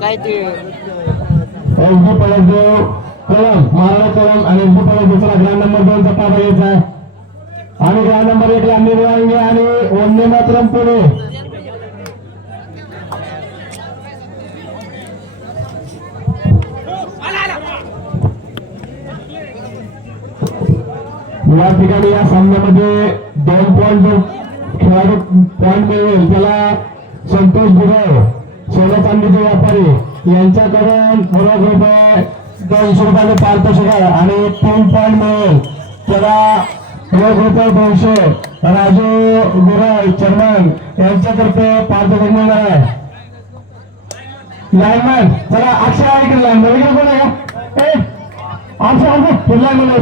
काय ते एसडी पळसदेव कलम महाराणा कलम आणि एसडी पळसदेवचा ग्राउंड नंबर 2 चा पाठा घ्यायचा आहे आणि ग्राउंड नंबर 1 ला निर्वांगे आणि वंदे मातरम पुणे या ठिकाणी या सामन्यामध्ये 2 पॉइंट खेळाडू पॉइंट मिळेल त्याला संतोष गुरव सोनं चांदीचे व्यापारी यांच्याकडून ₹200 200 पारितोषिक आहे आणि 3 पॉइंट मिळेल त्याला ₹200 राजू गुरव चेअरमन यांच्यातर्फे पारितोषिक मिळणार आहे. लाईनमॅन चला अक्षय आहे की लाईनमॅन वगैरे कोण आहे का अक्षय लाईनमॅन आहे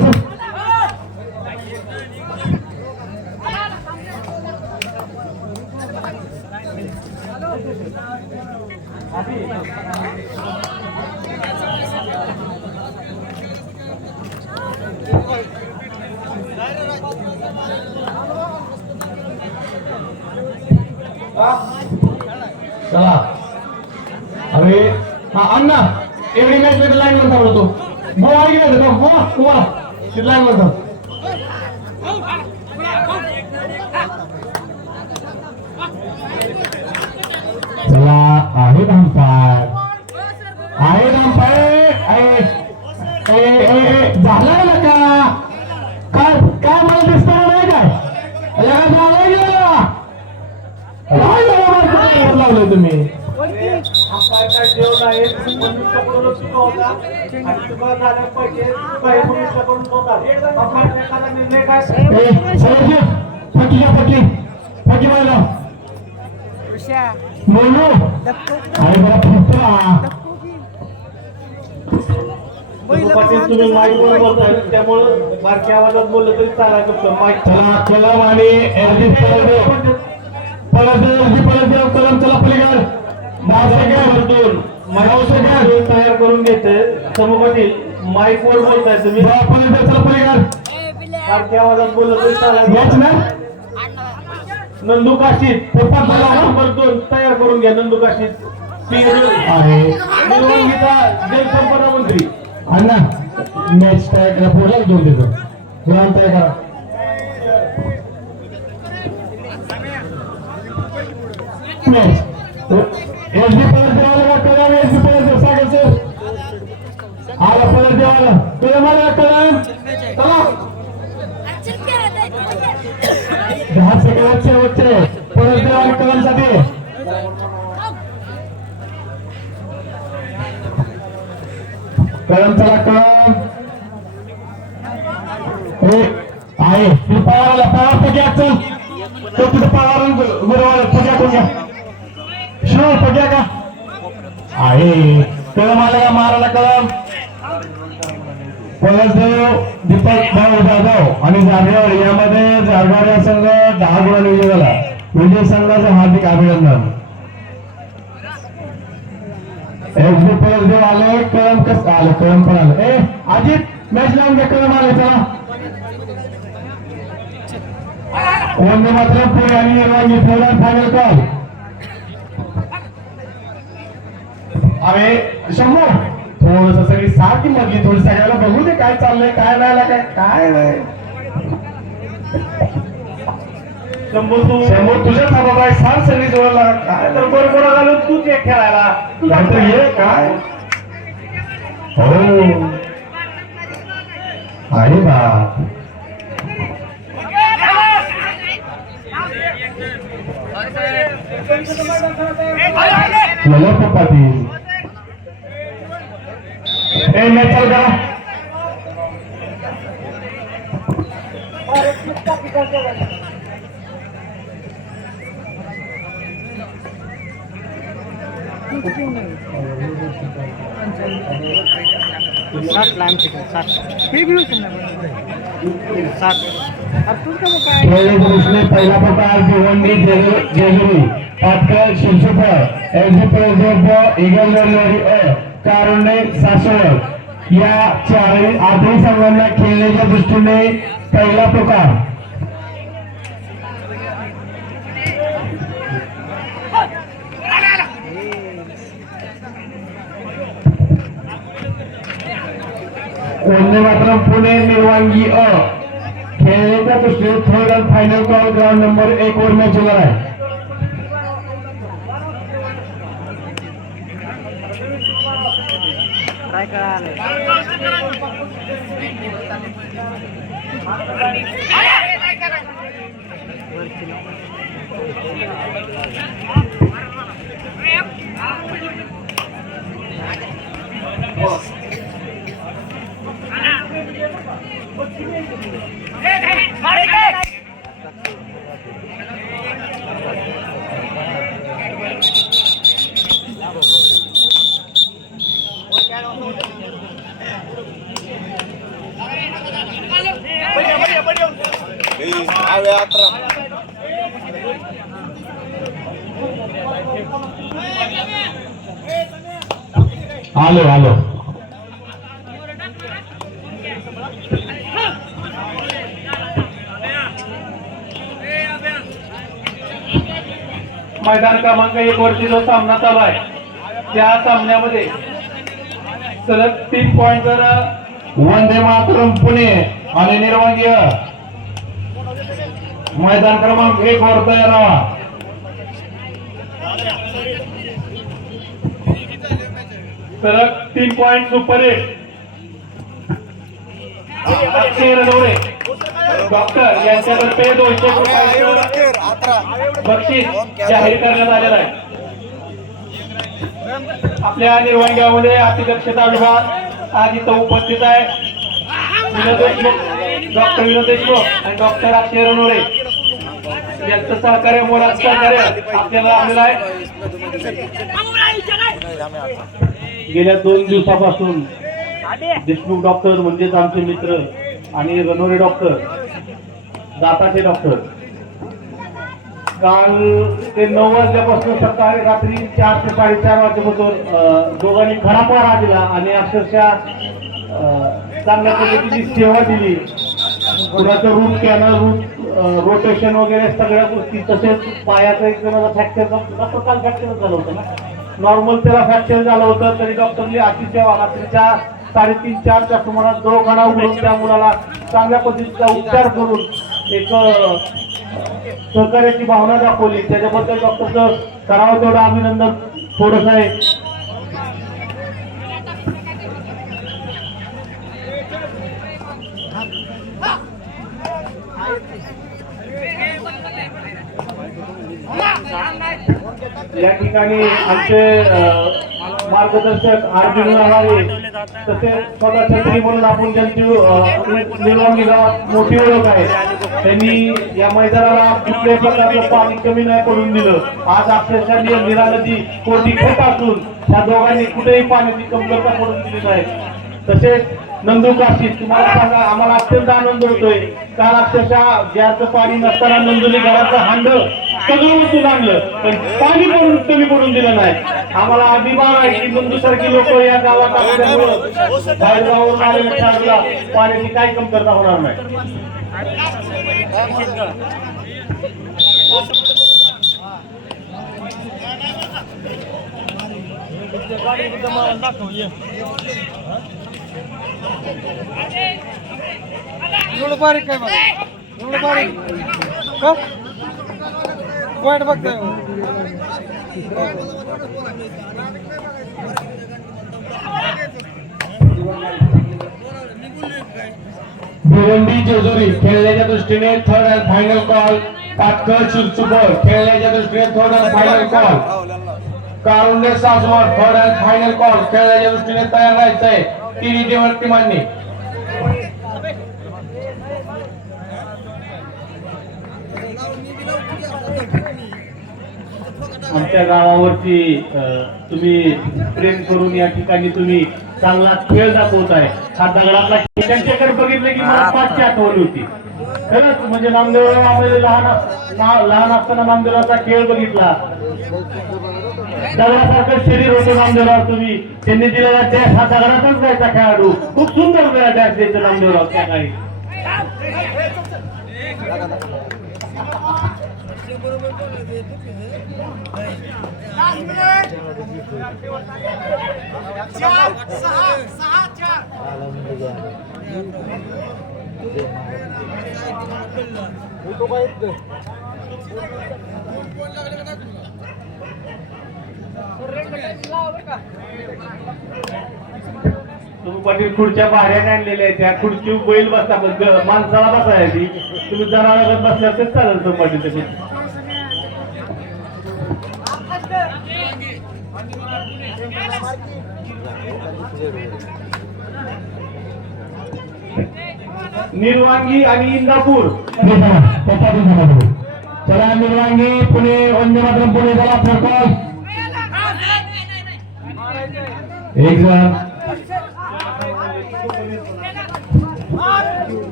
चला अरे हा अण्णा एवढी मॅच मध्ये लाईन मध्ये थांबलो तो गोवा गेला तो गोवा ती लाईन मध्ये चला आहे धामपाय झाला ना काय काय मला दिसत नाही काय लावलंय तुम्ही काय काय जेवण आहे मनुष्याकडून चुका होता आणि चुका झाल्या पाहिजे चुका हे मनुष्याकडून होतात आपण एखादा निर्णय काय फकी बोला बोलू अरे बघा फुटला तुम्ही माईक वर बोलताय त्यामुळे बारक्या आवाजात बोललं तरी चालायचं माईक चला कलम आणि एलजी पळसदेव कलम चला पलीकडे 10 सेकंद तयार करून घेते समोपातील माईक वर बोलताय तुम्ही पळसदेव चला पलीकडे बारक्या आवाजात बोललं तरी चालायचं ना नंदू काशीत नंबर 2 तयार करून घ्या. नंदू काशीत आहे जलसंपदा मंत्री अण्णा मॅच तयार करा पुढे घेऊन देतो ग्राउंड तयार करा मॅच एसडी पळसदेवाला कलम एसडी पळसदेव सागर सर आला पळसदेवाला कलम आला कलम चला 10 सेकंद शेवटचे पळसदेव आणि कलम साठी कलम चला कलम आहे ती पवार पग्या चल तो तिथे पवार गुरुवार पग्या कोण घ्या शिव पग्या का आहे कलम आला का महाराणा कलम पळसदेव दीपक भाऊ जाधव आणि जाधव यामध्ये जारगाव या संघ 10 गुणांनी विजय झाला. विजय संघाचं हार्दिक अभिनंदन. एसडी पळसदेव आले कलम कसं आलं कलम पण आलं अजित मॅच लावून घ्या कलम आले चला वंदे मातरम पुणे आणि निर्वांगी फायनल कॉल अरे शंभू थोडस सगळी सारखी मधली थोडी सगळ्याला बघू दे काय चाललंय काय नाही काय नाही शंभू तुझ्या बाबा सार सगळी जोडला काय तर बरोबर घालून तूच एक खेळायला तुझं हे काय हो अरे बा मला पाटील चल का पहिला प्रकार भिवंडी जेजुरी पाटकर शिरसोफळ एसडी पळसदेव इगलवाडी कारुणे सासवड या 4 आठही संघांना खेळण्याच्या दृष्टीने पहिला प्रकार वंदे मातरम पुणे निर्वांगी अ खेळण्याच्या दृष्टीने third and final call ground number 1 वर मॅच होणार आहे. काय कळालं आलो आलो. मैदान क्रमांक 1 वरती जो सामना चालू आहे त्या सामन्यामध्ये सलग 3 पॉइंट जर वंदे मातरम पुणे आणि निर्वांगी अ मैदान क्रमांक 1 वर तयार राहा. सलग 3 पॉइंट सुपर 8 अक्षय रनवरे डॉक्टर यांच्यातर्फे 200 रुपयाचं बक्षीस जाहीर करण्यात आलेलं आहे. आपल्या निर्वांग्यामध्ये अतिदक्षता विभाग आज इथं उपस्थित आहे. विनोद देशमुख, डॉक्टर विनोद देशमुख आणि डॉक्टर अक्षय रनवरे यांचं सहकार्य मोलाचं सहकार्य आपल्याला लाभलेलं आहे. गेल्या 2 दिवसापासून देशमुख डॉक्टर म्हणजेच आमचे मित्र आणि रनोरे डॉक्टर दाताचे डॉक्टर काल ते 9 वाजल्यापासून सकाळी रात्री 4 ते 4:30 वाजेपासून दोघांनी खरा पहारा दिला आणि अक्षरशः चांगल्या पद्धतीची सेवा दिली. पुण्याचं रूट कॅनल रूट रोटेशन वगैरे सगळ्या गोष्टी, तसेच पायाचं एक जणाचा फ्रॅक्चर काल फ्रॅक्चर झालं होतं ना, नॉर्मल त्याला फ्रॅक्चर झालं होतं तरी डॉक्टरने अतिशय रात्रीच्या 3:30-4च्या सुमारास दवाखाना उघडून त्या मुलाला चांगल्या पद्धतीचा उपचार करून एक सहकार्याची भावना दाखवली. त्याच्याबद्दल डॉक्टरचं करावं तेवढं अभिनंदन थोडंसं आहे. या ठिकाणी आमचे मार्गदर्शक अर्जुन नहारे तसेच स्वतः छत्री म्हणून आपण ज्यांची निर्वांगी गावात मोठी ओळख आहे, त्यांनी या मैदानाला कुठल्याही प्रकारचं पाणी कमी नाही पडून दिलं. आज अक्षरशः निरा नदी कोटी खोट असून त्या दोघांनी कुठेही पाण्याची कमतरता पडून दिली नाही. तसेच नंदू काशी, तुम्हाला सांगा आम्हाला अत्यंत आनंद होतोय. काल अक्षरशः ज्याचं पाणी नसताना नंदूने घराचं हांड सगळं उचलून आणलं पण पाणी पडून कमी पडून दिलं नाही. आम्हाला अभिमान आहे की नंदू सारखी लोक या गावात असल्यामुळं बाहेर गावावरून आलेल्या पाण्याची काही कमतरता होणार नाही. एवढं बारीक काय बघा, एवढं बारीक का वाईट बघताय. भिवंडी जेजुरी खेळण्याच्या दृष्टीने third and final call. Patkar Chinchupar खेळण्याच्या दृष्टीने third and final call. Karunde Saswad third and final call खेळण्याच्या दृष्टीने तयार राहायचंय तिन्ही टीमांनी. आमच्या गावावरती तुम्ही प्रेम करून या ठिकाणी तुम्ही चांगला खेळ दाखवताय. हा दगडातला त्यांच्याकडे बघितलं की मला 5ची आठवण होती. खरंच म्हणजे नामदेवरावांमध्ये लहान असताना नामदेवरावाचा खेळ बघितला. दगडासारखं शरीर होतं नामदेवराव. तुम्ही त्यांनी दिलेला डॅश हा दगडातच जायचा खेळाडू. खूप सुंदर डॅश द्यायचं नामदेवराव त्या काही. बरोबर तुम्ही पाटील खुर्च्या भाड्याने आणलेल्या आहेत त्या खुर्ची बैल बसता माणसाला बसायची तुम्ही जनावरात बसल्यावर तेच चालेल तुम्ही पाटील तसे निर्वांगी आणि इंदापूर चला निर्वांगी पुणे वंदे मातरम पुणे चला फरकॉल एक जण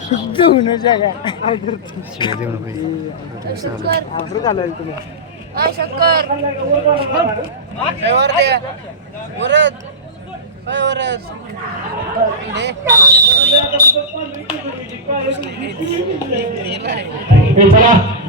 शुद्ध होणं जागा चला